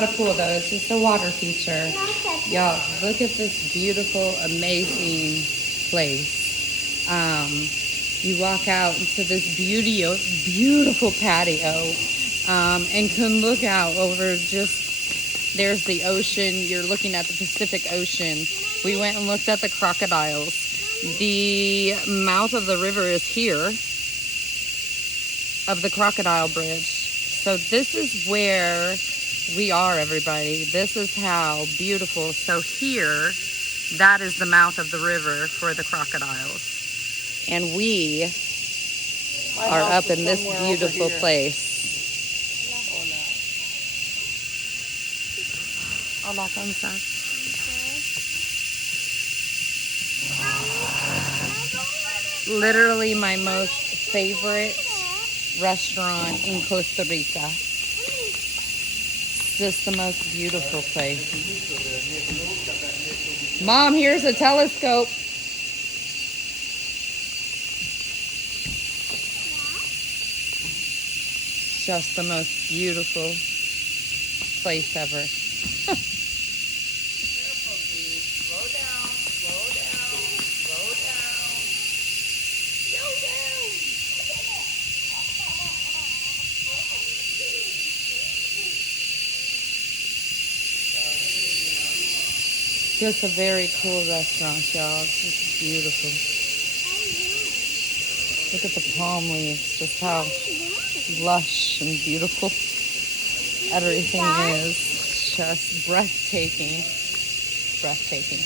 not a pool though, it's just a water feature. Y'all, look at this beautiful, amazing place. You walk out into this beautiful patio, and can look out over there's the ocean. You're looking at the Pacific Ocean. We went and looked at the crocodiles. The mouth of the river is here, of the crocodile bridge. So this is where we are, everybody. This is how beautiful. So here, that is the mouth of the river for the crocodiles. And we are up in this beautiful place. Hola, ¿cómo estás? Literally my most favorite restaurant in Costa Rica. Just the most beautiful place. Mom, here's a telescope. Just the most beautiful place ever. Just a very cool restaurant, y'all. It's just beautiful. Look at the palm leaves, just how lush and beautiful everything is. Just breathtaking. Breathtaking.